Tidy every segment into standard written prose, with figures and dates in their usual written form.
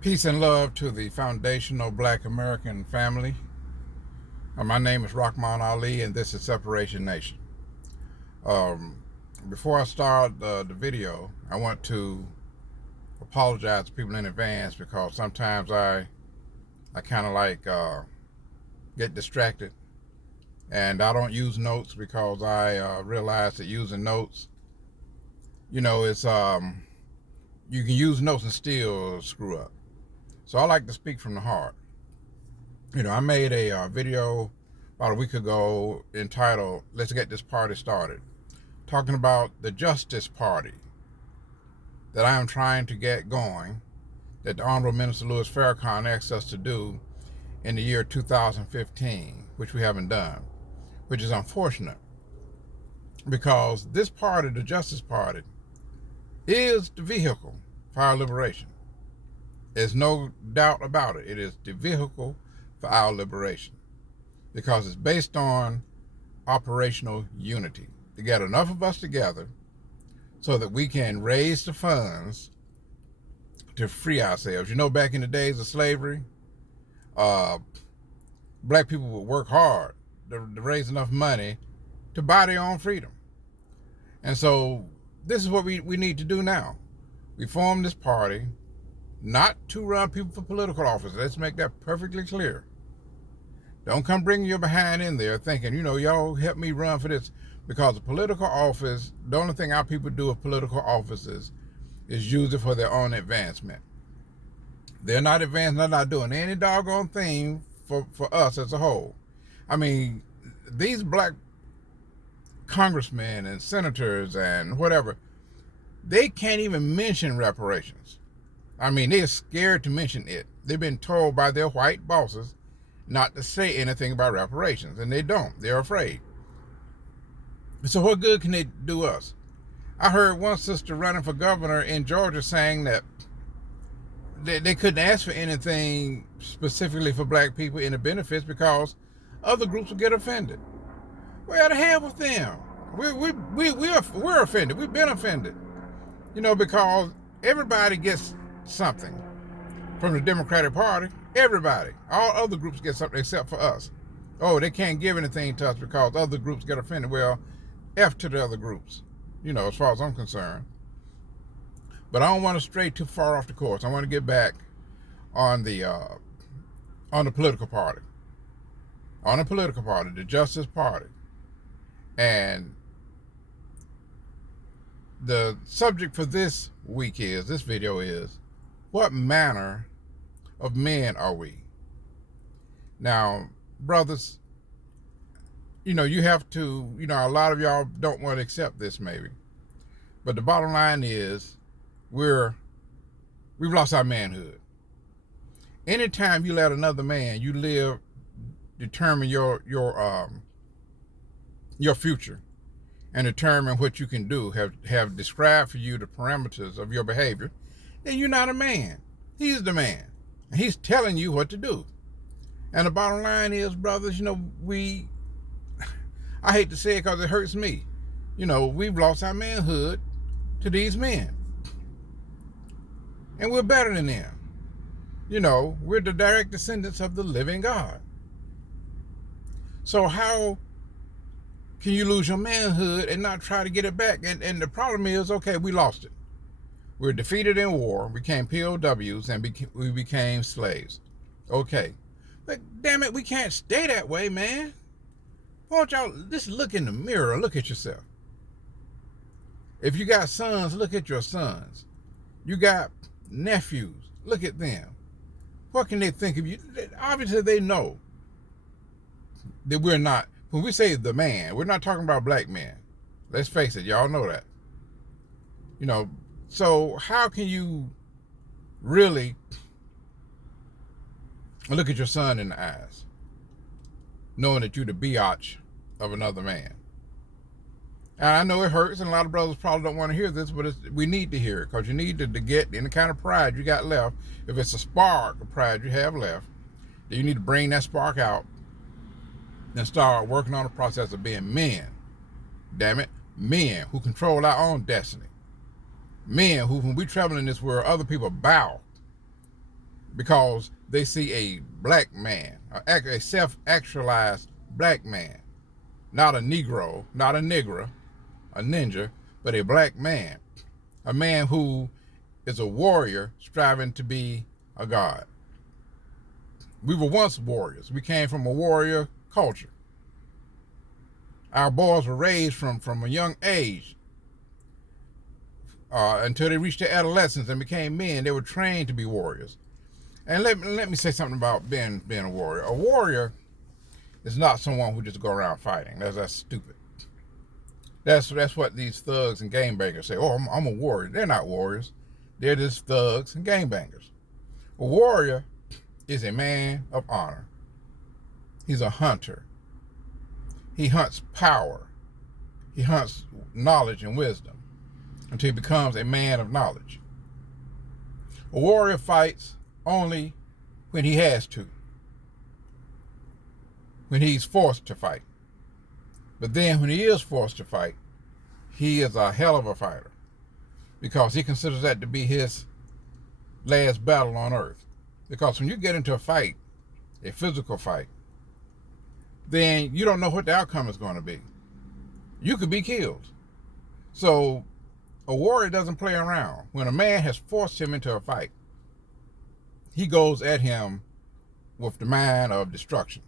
Peace and love to the foundational Black American family. My name is Rahman Ali, and this is Separation Nation. Um, Before I start the video, I want to apologize to people in advance because sometimes I kind of get distracted, and I don't use notes because I realize that using notes, it's you can use notes and still screw up. So I like to speak from the heart. I made a video about a week ago entitled, "Let's Get This Party Started," talking about the Justice Party that I am trying to get going, that the Honorable Minister Louis Farrakhan asked us to do in the year 2015, which we haven't done, which is unfortunate because this party, the Justice Party, is the vehicle for our liberation. There's no doubt about it. It is the vehicle for our liberation because it's based on operational unity. To get enough of us together so that we can raise the funds to free ourselves. Back in the days of slavery, black people would work hard to raise enough money to buy their own freedom. And so this is what we need to do now. We form this party not to run people for political office. Let's make that perfectly clear. Don't come bringing your behind in there thinking, y'all help me run for this. Because the political office, the only thing our people do with political offices is use it for their own advancement. They're not advancing, they're not doing any doggone thing for us as a whole. I mean, these black congressmen and senators and whatever, they can't even mention reparations. I mean, they're scared to mention it. They've been told by their white bosses not to say anything about reparations, and they don't. They're afraid. So what good can they do us? I heard one sister running for governor in Georgia saying that they couldn't ask for anything specifically for black people in the benefits because other groups would get offended. Well, to hell with them. We're offended. We've been offended. Because everybody gets something from the Democratic Party. Everybody. All other groups get something except for us. Oh, they can't give anything to us because other groups get offended. Well, F to the other groups, as far as I'm concerned. But I don't want to stray too far off the course. I want to get back on the political party. On the political party, the Justice Party. And the subject for this video is, what manner of men are we? Now, brothers, you have to, a lot of y'all don't want to accept this maybe. But the bottom line is, we've lost our manhood. Anytime you let another man, determine your future and determine what you can do, have described for you the parameters of your behavior, then you're not a man. He's the man. And he's telling you what to do. And the bottom line is, brothers, I hate to say it because it hurts me. We've lost our manhood to these men. And we're better than them. We're the direct descendants of the living God. So how can you lose your manhood and not try to get it back? And the problem is, okay, we lost it. We were defeated in war, became POWs, and we became slaves. Okay. But damn it, we can't stay that way, man. Why don't y'all just look in the mirror, look at yourself. If you got sons, look at your sons. You got nephews, look at them. What can they think of you? Obviously, they know that we're not, when we say the man, we're not talking about black men. Let's face it, y'all know that. So how can you really look at your son in the eyes, knowing that you're the biatch of another man? And I know it hurts, and a lot of brothers probably don't want to hear this, but we need to hear it because you need to get any kind of pride you got left. If it's a spark of pride you have left, then you need to bring that spark out and start working on the process of being men. Damn it, men who control our own destiny. Men who, when we travel in this world, other people bow. because they see a black man, a self-actualized black man, not a Negro, not a nigger, a ninja, but a black man, a man who is a warrior striving to be a god. We were once warriors. We came from a warrior culture. Our boys were raised from a young age until they reached their adolescence and became men. They were trained to be warriors. And let me say something about being a warrior. A warrior is not someone who just go around fighting. That's stupid. That's what these thugs and gangbangers say. Oh, I'm a warrior. They're not warriors. They're just thugs and gangbangers. A warrior is a man of honor. He's a hunter. He hunts power. He hunts knowledge and wisdom until he becomes a man of knowledge. A warrior fights only when he has to, when he's forced to fight. But then when he is forced to fight, he is a hell of a fighter because he considers that to be his last battle on earth. Because when you get into a fight, a physical fight, then you don't know what the outcome is going to be. You could be killed. So a warrior doesn't play around. When a man has forced him into a fight, he goes at him with the mind of destruction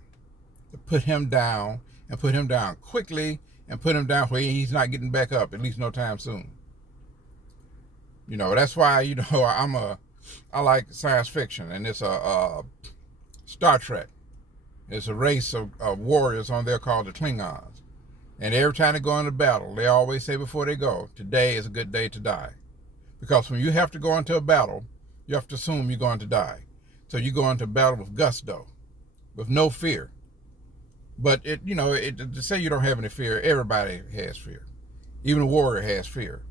to put him down, and put him down quickly, and put him down where he's not getting back up, at least no time soon. You know, that's why, you know, I like science fiction, and it's a Star Trek. It's a race of warriors on there called the Klingons. And every time they go into battle, they always say before they go, today is a good day to die. Because when you have to go into a battle, you have to assume you're going to die. So you go into battle with gusto, with no fear. But to say you don't have any fear, everybody has fear. Even a warrior has fear.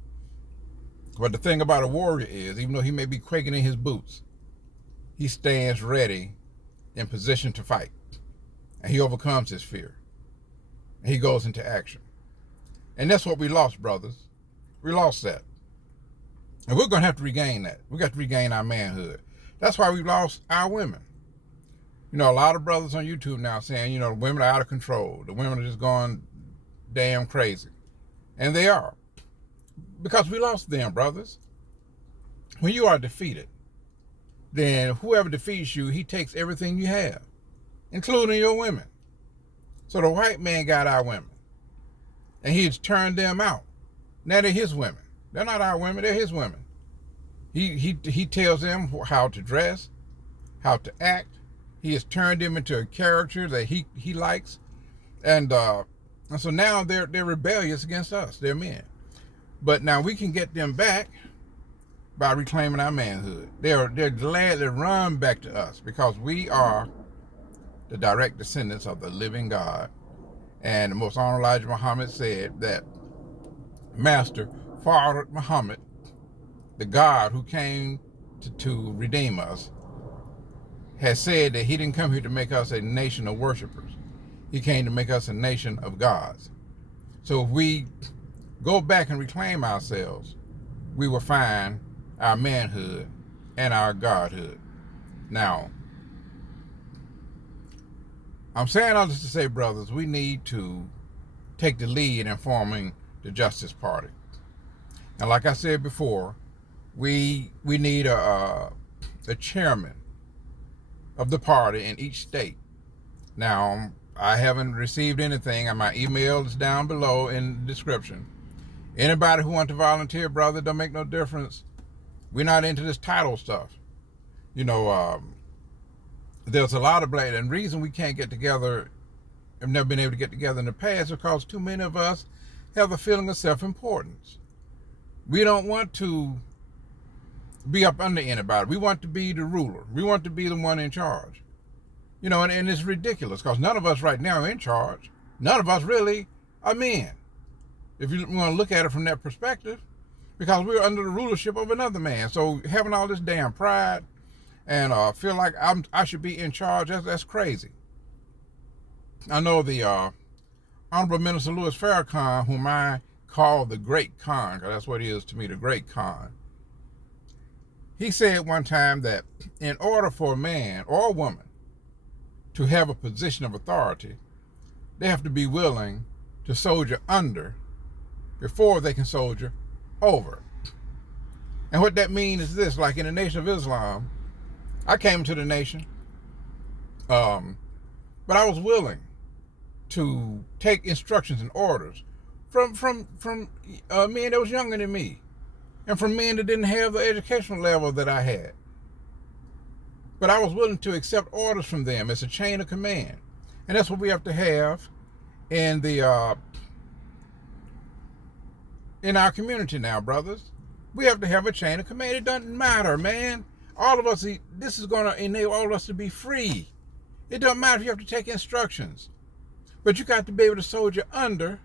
But the thing about a warrior is, even though he may be quaking in his boots, he stands ready in position to fight. And he overcomes his fear. And he goes into action. And that's what we lost, brothers. We lost that. And we're going to have to regain that. We got to regain our manhood. That's why we lost our women. You know, a lot of brothers on YouTube now saying, you know, the women are out of control. The women are just going damn crazy. And they are. Because we lost them, brothers. When you are defeated, then whoever defeats you, he takes everything you have, including your women. So the white man got our women. And he's turned them out. Now they're his women. They're not our women, they're his women. He tells them how to dress, how to act. He has turned them into a character that he likes. And so now they're rebellious against us. They're men. But now we can get them back by reclaiming our manhood. They're glad to run back to us because we are the direct descendants of the living God. And the Most Honorable Elijah Muhammad said that Master Father Muhammad, the God who came to redeem us, has said that he didn't come here to make us a nation of worshipers. He came to make us a nation of gods. So if we go back and reclaim ourselves, we will find our manhood and our godhood. Now, I'm saying all this to say, brothers, we need to take the lead in forming the Justice Party. And like I said before, we need a chairman of the party in each state. Now, I haven't received anything, and my email is down below in the description. Anybody who wants to volunteer, brother, don't make no difference. We're not into this title stuff. You know, there's a lot of black, and the reason we can't get together, have never been able to get together in the past, is because too many of us have a feeling of self-importance. We don't want to be up under anybody. We want to be the ruler. We want to be the one in charge. You know, and it's ridiculous because none of us right now are in charge. None of us really are men, if you want to look at it from that perspective, because we're under the rulership of another man. So having all this damn pride and feel like I should be in charge, that's crazy. I know the Honorable Minister Louis Farrakhan, whom I call the Great Khan, because that's what he is to me, the Great Khan. He said one time that in order for a man or a woman to have a position of authority, they have to be willing to soldier under before they can soldier over. And what that means is this: like in the Nation of Islam, I came to the nation, but I was willing to take instructions and orders from men that was younger than me, and from men that didn't have the educational level that I had. But I was willing to accept orders from them. It's a chain of command, and that's what we have to have in the in our community now, brothers. We have to have a chain of command. It doesn't matter, man. All of us, this is going to enable all of us to be free. It doesn't matter if you have to take instructions, but you got to be able to soldier under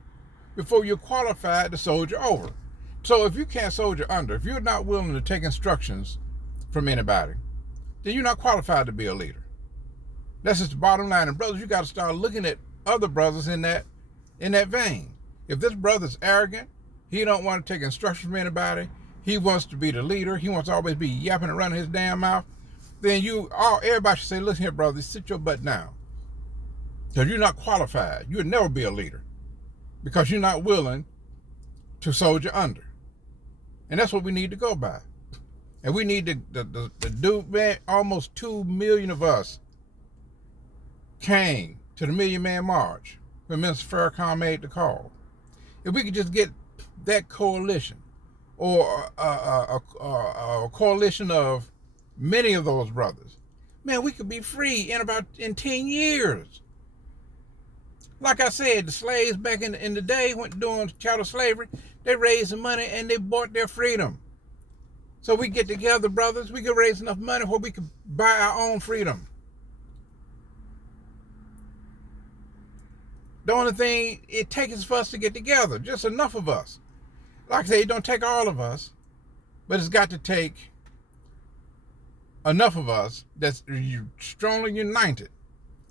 before you're qualified to soldier over. So if you can't soldier under, if you're not willing to take instructions from anybody, then you're not qualified to be a leader. That's just the bottom line. And brothers, you got to start looking at other brothers in that vein. If this brother's arrogant, he don't want to take instructions from anybody, he wants to be the leader, he wants to always be yapping and running his damn mouth, then everybody should say, listen here, brother, sit your butt down. Because you're not qualified. You'll never be a leader because you're not willing to soldier under. And that's what we need to go by. And we need to do, man, almost 2 million of us came to the Million Man March when Minister Farrakhan made the call. If we could just get that coalition, or a coalition of many of those brothers, man, we could be free in 10 years. Like I said, the slaves back in the day went doing chattel slavery. They raised the money and they bought their freedom. So we get together, brothers, we could raise enough money where we could buy our own freedom. The only thing it takes is for us to get together, just enough of us. Like I say, it don't take all of us, but it's got to take enough of us that's strongly united.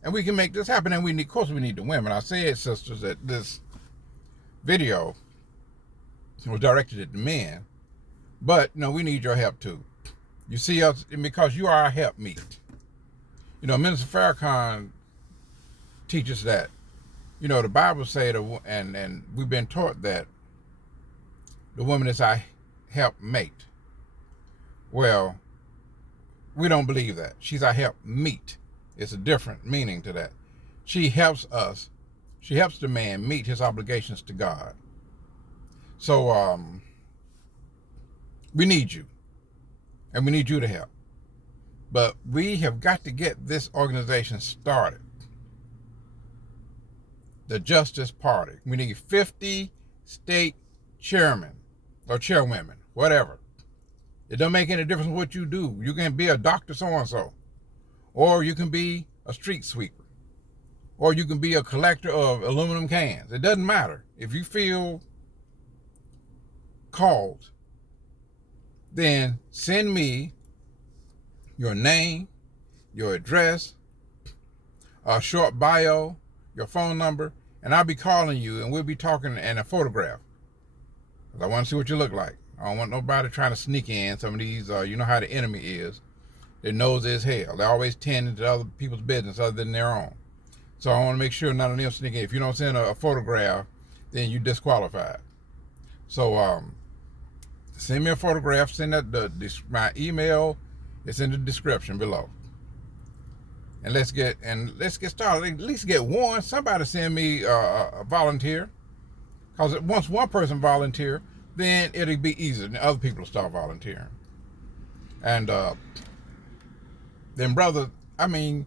And we can make this happen. And of course, we need the women. I said, sisters, that this video was directed at the men, but we need your help too. You see us, because you are our helpmeet. Minister Farrakhan teaches that. The Bible said, and we've been taught that the woman is our helpmate. Well, we don't believe that. She's our helpmeet. It's a different meaning to that. She helps us. She helps the man meet his obligations to God. So we need you. And we need you to help. But we have got to get this organization started. The Justice Party. We need 50 state chairmen or chairwomen, whatever. It don't make any difference what you do. You can be a doctor so-and-so, or you can be a street sweeper, or you can be a collector of aluminum cans. It doesn't matter. If you feel called, then send me your name, your address, a short bio, your phone number, and I'll be calling you, and we'll be talking, and a photograph. I want to see what you look like. I don't want nobody trying to sneak in. Some of these, you know how the enemy is. Their nose is hell. They always tend into other people's business other than their own. So I want to make sure none of them sneak in. If you don't send a photograph, then you're disqualified. So send me a photograph. Send that my email. It's in the description below. And let's get started. At least get one. Somebody send me a volunteer. Because once one person volunteer, then it'll be easier. And other people will start volunteering. And then, brother, I mean,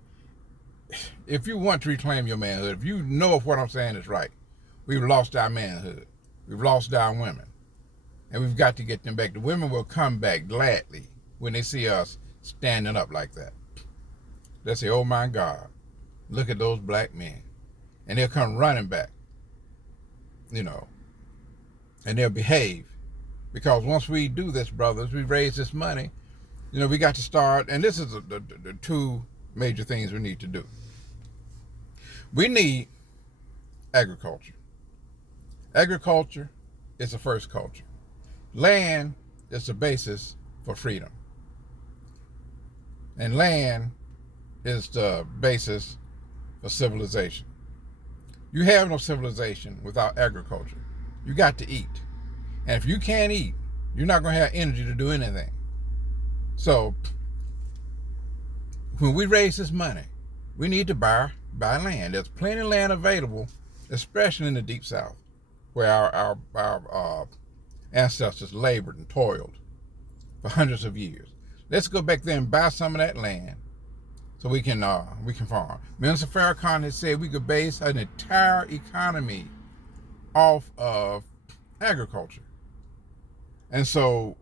if you want to reclaim your manhood, if you know if what I'm saying is right, we've lost our manhood. We've lost our women. And we've got to get them back. The women will come back gladly when they see us standing up like that. They'll say, oh my God, look at those black men. And they'll come running back. And they'll behave. Because once we do this, brothers, we raise this money, we got to start, and this is the two major things we need to do. We need agriculture. Agriculture is the first culture. Land is the basis for freedom. And land is the basis for civilization. You have no civilization without agriculture. You got to eat. And if you can't eat, you're not going to have energy to do anything. So when we raise this money, we need to buy land. There's plenty of land available, especially in the Deep South, where our ancestors labored and toiled for hundreds of years. Let's go back there and buy some of that land so we can farm. Minister Farrakhan has said we could base an entire economy off of agriculture. And so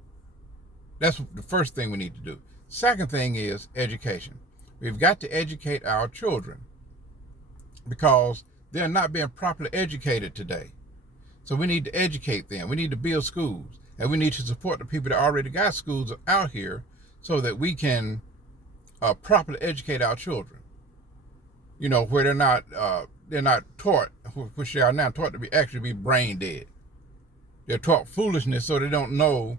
that's the first thing we need to do. Second thing is education. We've got to educate our children because they're not being properly educated today. So we need to educate them. We need to build schools, and we need to support the people that already got schools out here so that we can properly educate our children. You know, where they're not taught, which they are now taught to actually be brain dead. They're taught foolishness so they don't know,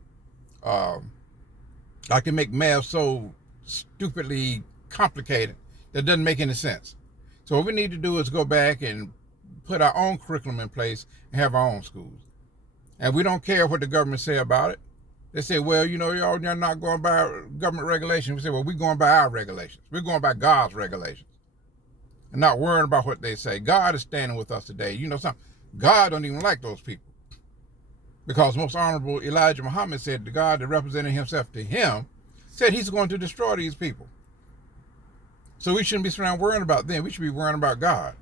like they make math so stupidly complicated that doesn't make any sense. So what we need to do is go back and put our own curriculum in place and have our own schools. And we don't care what the government say about it. They say, well, you know, you're not going by government regulations. We say, well, we're going by our regulations. We're going by God's regulations and not worrying about what they say. God is standing with us today. You know something? God don't even like those people. Because most honorable Elijah Muhammad said the God that represented himself to him said he's going to destroy these people. So we shouldn't be worrying about them. We should be worrying about God.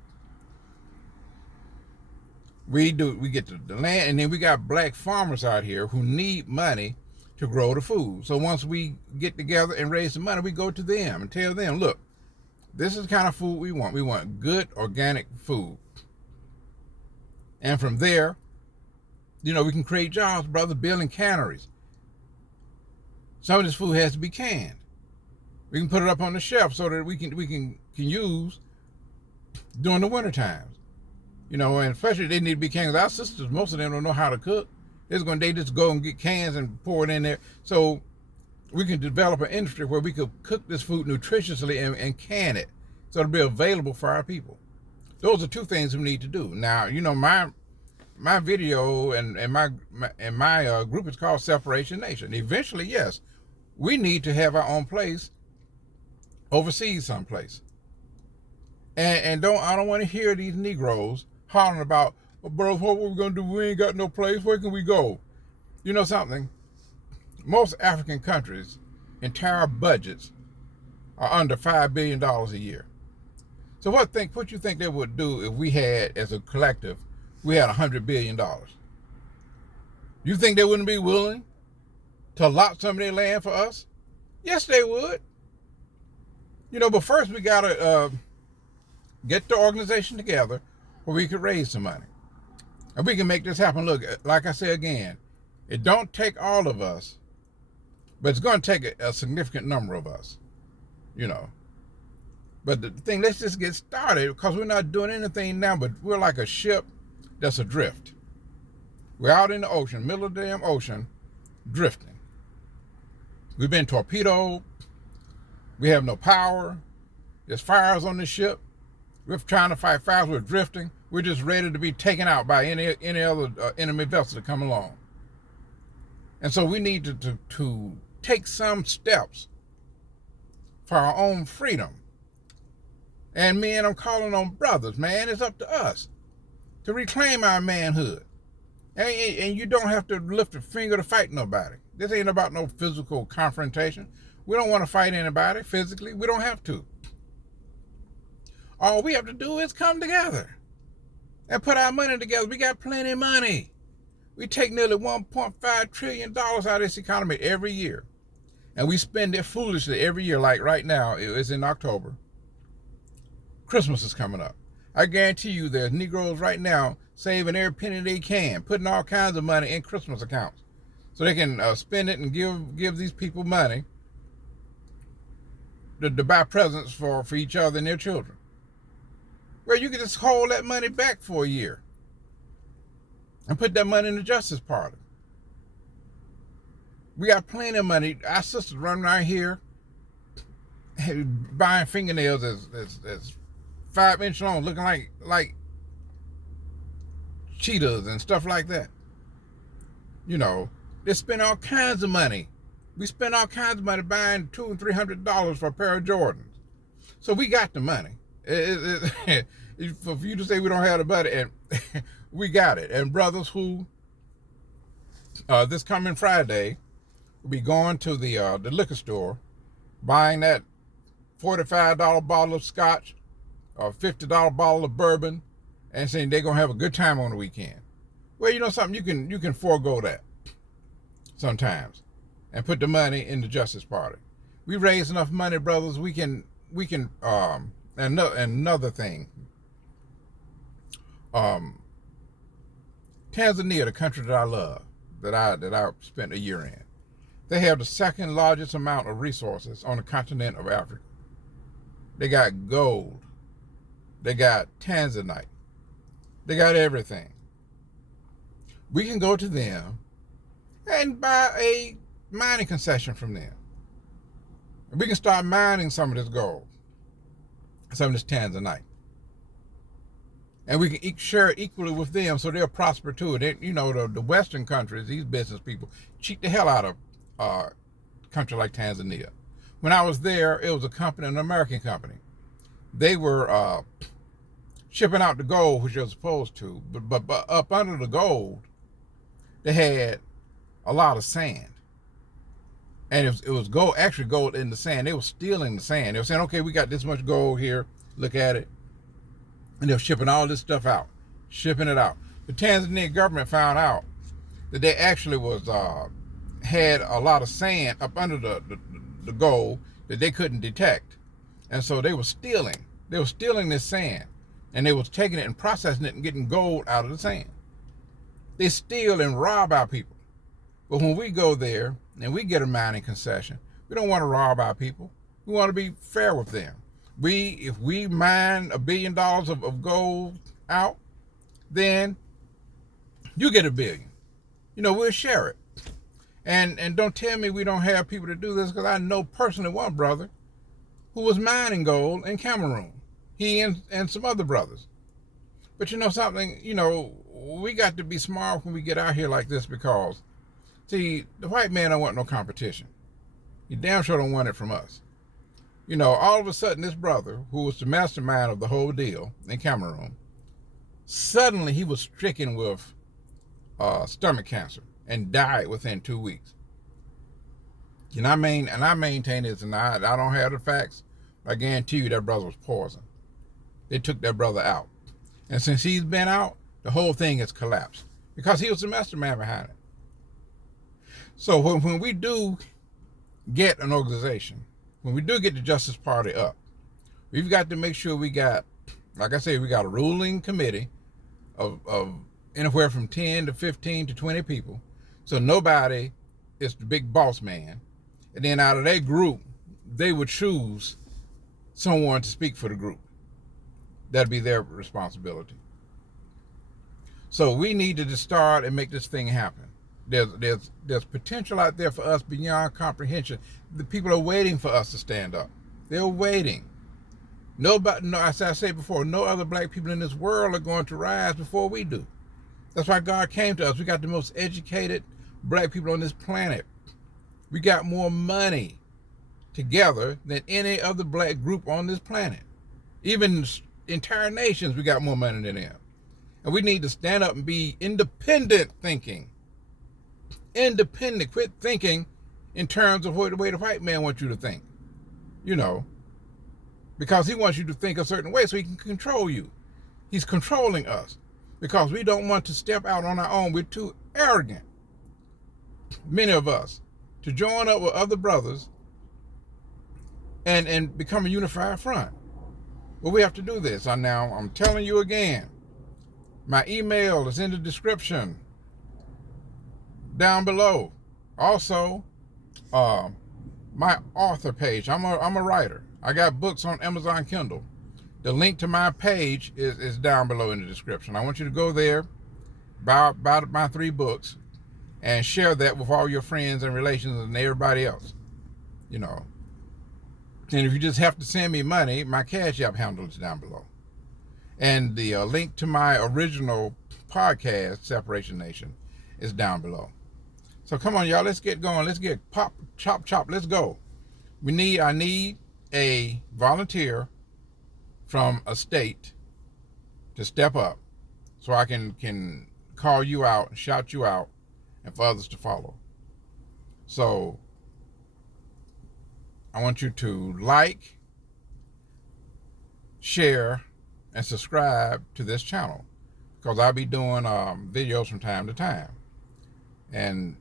We get the land, and then we got black farmers out here who need money to grow the food. So once we get together and raise the money, we go to them and tell them, look, this is the kind of food we want. We want good organic food. And from there, you know, we can create jobs, brother, building canneries. Some of this food has to be canned. We can put it up on the shelf so that we can use during the winter times. You know, and especially they need to be canned. Our sisters, most of them don't know how to cook. They just go and get cans and pour it in there. So we can develop an industry where we could cook this food nutritiously and can it so it'll be available for our people. Those are two things we need to do. Now, you know, my video and my group is called Separation Nation. Eventually, yes, we need to have our own place overseas someplace. And I don't want to hear these Negroes hollering about, well, bro, what we're going to do? We ain't got no place. Where can we go? You know something? Most African countries' entire budgets are under $5 billion a year. So what you think they would do if we had, as a collective, we had $100 billion? You think they wouldn't be willing to allot some of their land for us? Yes, they would. You know, but first we got to get the organization together where we could raise some money. And we can make this happen. Look, like I say again, it don't take all of us, but it's going to take a significant number of us, you know. But the thing, let's just get started, because we're not doing anything now, but we're like a ship that's adrift. We're out in the ocean, middle of the damn ocean, drifting. We've been torpedoed. We have no power. There's fires on the ship. We're trying to fight fires. We're drifting. We're just ready to be taken out by any other enemy vessel to come along. And so we need to take some steps for our own freedom. And men, I'm calling on brothers, man. It's up to us to reclaim our manhood. And you don't have to lift a finger to fight nobody. This ain't about no physical confrontation. We don't want to fight anybody physically. We don't have to. All we have to do is come together and put our money together. We got plenty of money. We take nearly $1.5 trillion out of this economy every year. And we spend it foolishly every year. Like right now, it's in October. Christmas is coming up. I guarantee you there's Negroes right now saving every penny they can, putting all kinds of money in Christmas accounts so they can spend it and give these people money to buy presents for each other and their children. Well, you can just hold that money back for a year and put that money in the Justice Party. We got plenty of money. Our sisters running around here buying fingernails as 5-inch long, looking like cheetahs and stuff like that. You know, they spend all kinds of money. We spend all kinds of money buying $200 and $300 for a pair of Jordans. So we got the money. For you to say we don't have the money, and we got it. And brothers who this coming Friday will be going to the liquor store, buying that $45 bottle of scotch or $50 bottle of bourbon, and saying they're gonna have a good time on the weekend. Well, you know something, you can forego that sometimes and put the money in the Justice Party. We raise enough money, brothers. We can another thing. Tanzania, the country that I love, that I spent a year in, they have the second largest amount of resources on the continent of Africa. They got gold. They got tanzanite. They got everything. We can go to them and buy a mining concession from them. And we can start mining some of this gold, some of this tanzanite. And we can share it equally with them so they'll prosper too. They, you know, the Western countries, these business people, cheat the hell out of a country like Tanzania. When I was there, it was a company, an American company. They were shipping out the gold, which you're supposed to, but up under the gold, they had a lot of sand. And it was gold, actually gold in the sand. They were stealing the sand. They were saying, okay, we got this much gold here, look at it. And they were shipping all this stuff out, shipping it out. The Tanzanian government found out that they actually had a lot of sand up under the gold that they couldn't detect. And so they were stealing. They were stealing this sand. And they was taking it and processing it and getting gold out of the sand. They steal and rob our people. But when we go there and we get a mining concession, we don't want to rob our people. We want to be fair with them. If we mine $1 billion of gold out, then you get $1 billion. You know, we'll share it. And don't tell me we don't have people to do this, because I know personally one brother who was mining gold in Cameroon. He and some other brothers. But you know something, you know, we got to be smart when we get out here like this, because, see, the white man don't want no competition. He damn sure don't want it from us. You know, all of a sudden, this brother, who was the mastermind of the whole deal in Cameroon, suddenly he was stricken with stomach cancer and died within 2 weeks. And I maintain this, and I don't have the facts. I guarantee you that brother was poisoned. They took that brother out. And since he's been out, the whole thing has collapsed, because he was the mastermind behind it. So when we do get an organization, when we do get the Justice Party up, we've got to make sure we got, like I say, we got a ruling committee of anywhere from 10 to 15 to 20 people. So nobody is the big boss man. And then out of that group, they would choose someone to speak for the group. That'd be their responsibility. So we need to just start and make this thing happen. There's potential out there for us beyond comprehension. The people are waiting for us to stand up. They're waiting. Nobody, no, as I said before, no other black people in this world are going to rise before we do. That's why God came to us. We got the most educated black people on this planet. We got more money together than any other black group on this planet. Even entire nations, we got more money than them. And we need to stand up and be independent thinking. Independent. Quit thinking in terms of the way the white man wants you to think. You know, because he wants you to think a certain way so he can control you. He's controlling us because we don't want to step out on our own. We're too arrogant, many of us, to join up with other brothers and become a unified front. But we have to do this. Now, I'm telling you again, my email is in the description down below. Also, my author page. I'm a writer. I got books on Amazon Kindle. The link to my page is down below in the description. I want you to go there, buy my 3 books, and share that with all your friends and relations and everybody else. You know, And if you just have to send me money, my Cash App handle is down below. And the link to my original podcast, Separation Nation, is down below. So come on, y'all, let's get going. Let's get pop, chop, chop. Let's go. I need a volunteer from a state to step up so I can call you out, shout you out, and for others to follow. So I want you to like, share, and subscribe to this channel, because I'll be doing videos from time to time, and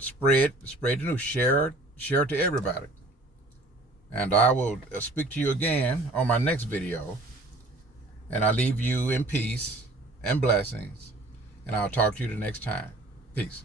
spread the news, share to everybody. And I will speak to you again on my next video, and I leave you in peace and blessings, and I'll talk to you the next time. Peace.